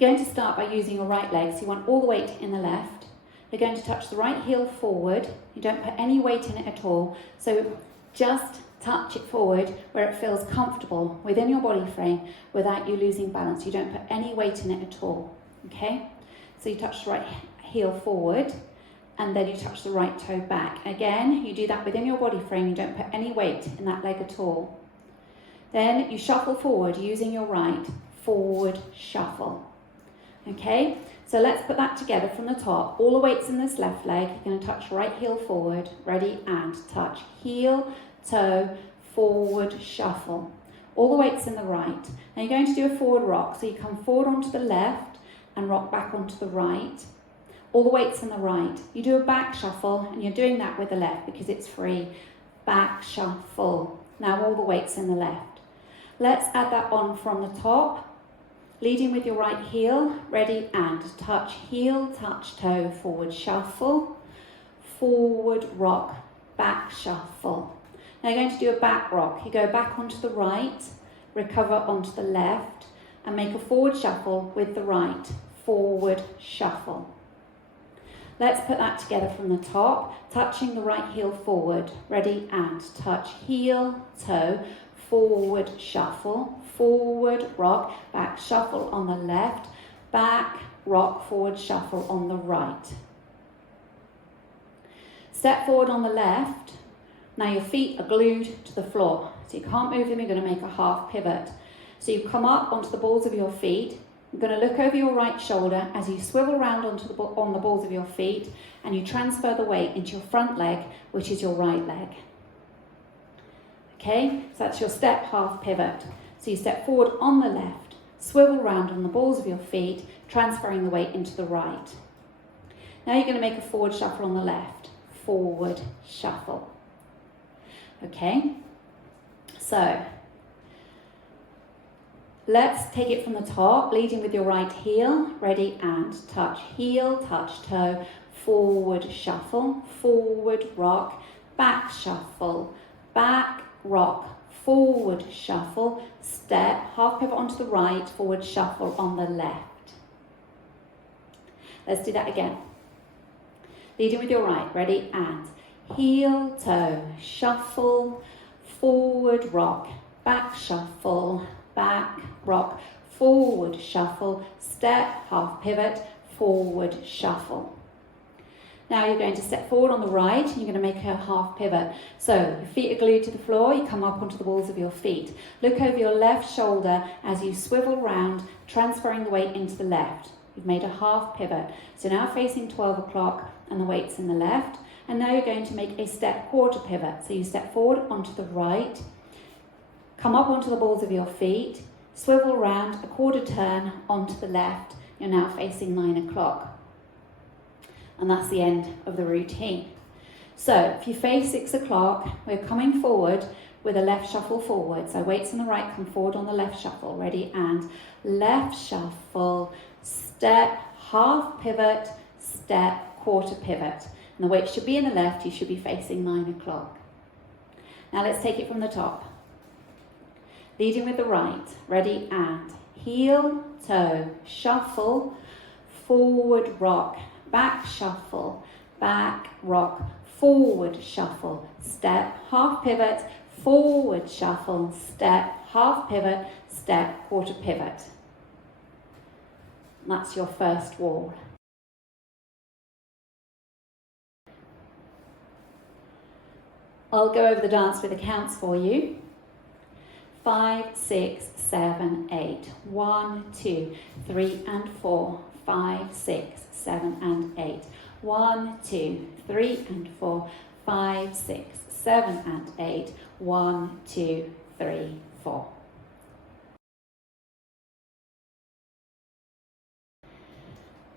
You're going to start by using your right leg, so you want all the weight in the left. You're going to touch the right heel forward. You don't put any weight in it at all, so just touch it forward where it feels comfortable within your body frame without you losing balance. You don't put any weight in it at all, okay? So you touch the right heel forward and then you touch the right toe back. Again, you do that within your body frame. You don't put any weight in that leg at all. Then you shuffle forward using your right, forward shuffle. Okay, so let's put that together from the top. All the weight's in this left leg. You're going to touch right heel forward. Ready, and touch heel, toe, forward, shuffle. All the weight's in the right. Now you're going to do a forward rock. So you come forward onto the left and rock back onto the right. All the weight's in the right. You do a back shuffle and you're doing that with the left because it's free. Back shuffle. Now all the weight's in the left. Let's add that on from the top. Leading with your right heel, ready, and touch heel, touch toe, forward shuffle, forward rock, back shuffle. Now you're going to do a back rock. You go back onto the right, recover onto the left, and make a forward shuffle with the right, forward shuffle. Let's put that together from the top, touching the right heel forward, ready, and touch heel, toe, forward shuffle, forward rock, back shuffle on the left, back rock, forward shuffle on the right. Step forward on the left. Now your feet are glued to the floor, so you can't move them. You're going to make a half pivot. So you come up onto the balls of your feet. You're going to look over your right shoulder as you swivel around on the balls of your feet, and you transfer the weight into your front leg, which is your right leg. Okay, so that's your step half pivot. So you step forward on the left, swivel around on the balls of your feet, transferring the weight into the right. Now you're going to make a forward shuffle on the left, forward shuffle. Okay, so let's take it from the top, leading with your right heel, ready, and touch heel, touch toe, forward shuffle, forward rock, back shuffle, back rock, forward shuffle, step, half pivot onto the right, forward shuffle on the left. Let's do that again. Leading with your right, ready, and heel, toe, shuffle, forward rock, back shuffle, back rock, forward shuffle, step, half pivot, forward shuffle. Now you're going to step forward on the right and you're going to make a half pivot. So your feet are glued to the floor, you come up onto the balls of your feet. Look over your left shoulder as you swivel round, transferring the weight into the left. You've made a half pivot. So now facing 12 o'clock and the weight's in the left. And now you're going to make a step quarter pivot. So you step forward onto the right, come up onto the balls of your feet, swivel round, a quarter turn onto the left. You're now facing 9 o'clock. And that's the end of the routine. So if you face 6 o'clock, we're coming forward with a left shuffle forward. So weights on the right, come forward on the left shuffle. Ready, and left shuffle, step, half pivot, step, quarter pivot. And the weight should be in the left, you should be facing 9 o'clock. Now let's take it from the top. Leading with the right, ready, and heel, toe, shuffle, forward rock, back shuffle, back rock, forward shuffle, step, half pivot, forward shuffle, step, half pivot, step, quarter pivot. And that's your first wall. I'll go over the dance with the counts for you. 5, 6, 7, 8. 1, 2, 3 and 4. 5, 6, 7 and 8. 1, 2, 3 and 4. 5, 6, 7 and 8. 1, 2, 3, 4.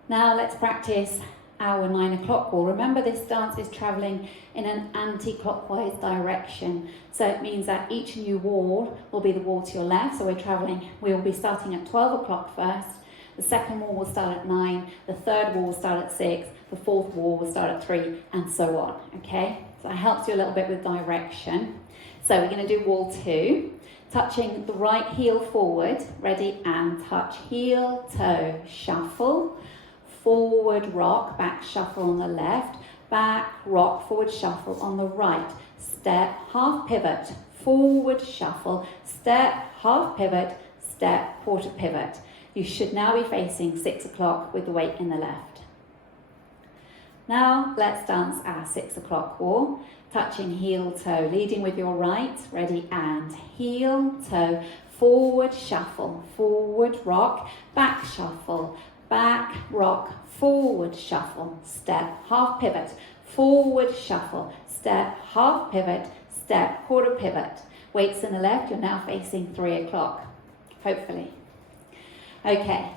Now let's practice our 9 o'clock wall. Remember, this dance is travelling in an anti-clockwise direction. So it means that each new wall will be the wall to your left. So we will be starting at 12 o'clock first. The second wall will start at 9. The third wall will start at 6. The fourth wall will start at 3, and so on. Okay? So that helps you a little bit with direction. So we're going to do wall 2. touching the right heel forward, ready, and touch, heel, toe, shuffle, forward, rock, back, shuffle on the left, back, rock, forward, shuffle on the right, step, half pivot, forward, shuffle, step, half pivot, step, quarter pivot. You should now be facing 6 o'clock with the weight in the left. Now let's dance our 6 o'clock wall, touching heel, toe, leading with your right, ready, and heel, toe, forward, shuffle, forward, rock, back, shuffle, back, rock, forward, shuffle, step, half pivot, forward, shuffle, step, half pivot, step, quarter pivot. Weights in the left, you're now facing 3 o'clock, hopefully. Okay,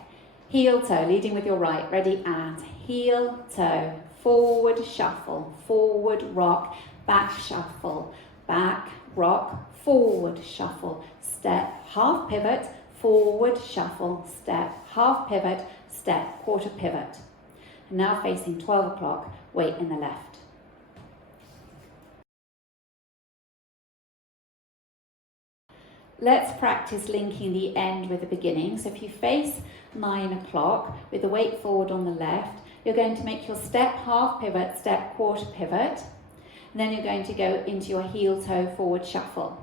heel, toe, leading with your right, ready, and heel, toe, forward, shuffle, forward, rock, back, shuffle, back, rock, forward, shuffle, step, half pivot, forward, shuffle, step, half pivot, step, quarter pivot. And now facing 12 o'clock, weight in the left. Let's practice linking the end with the beginning. So if you face 9 o'clock with the weight forward on the left, you're going to make your step, half pivot, step, quarter pivot. And then you're going to go into your heel, toe, forward, shuffle.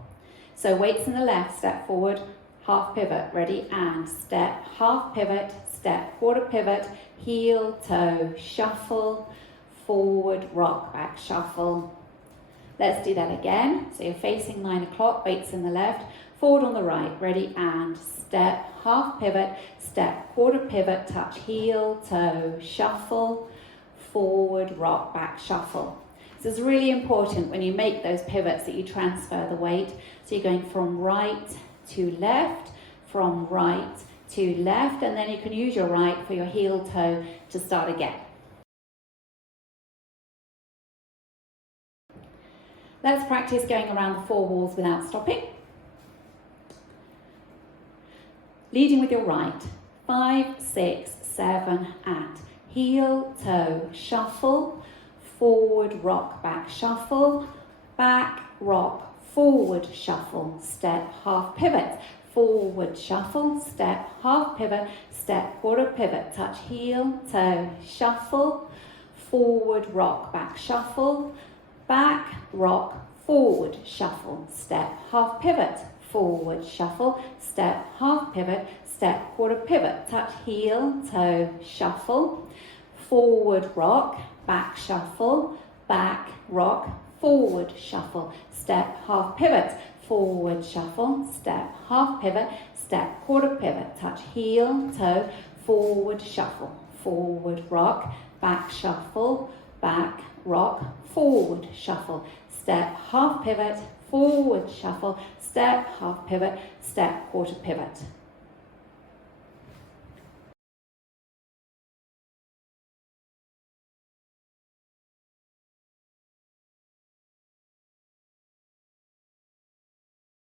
So weights in the left, step forward, half pivot, ready, and step, half pivot, step, quarter pivot, heel, toe, shuffle, forward, rock, back, shuffle. Let's do that again. So you're facing 9 o'clock, weights in the left, forward on the right, ready, and step, half pivot, step, quarter pivot, touch, heel, toe, shuffle, forward, rock, back, shuffle. This is really important when you make those pivots that you transfer the weight. So you're going from right to left, from right to left, and then you can use your right for your heel, toe to start again. Let's practice going around the 4 walls without stopping. Leading with your right, 5, 6, 7, and heel, toe, shuffle, forward, rock, back, shuffle, back, rock, forward, shuffle, step, half pivot, forward, shuffle, step, half pivot, step, quarter pivot, touch, heel, toe, shuffle, forward, rock, back, shuffle, back, rock, forward, shuffle, step, half pivot, forward, shuffle, step, half pivot, step, quarter pivot, touch, heel, toe, shuffle, forward, rock, back, shuffle, back, rock, forward, shuffle, step, half pivot, forward, shuffle, step, half pivot, step, quarter pivot, touch, heel, toe, forward, shuffle, forward, rock, back, shuffle, back, rock, forward, shuffle, step, half pivot, forward, shuffle, step, half pivot, step, quarter pivot.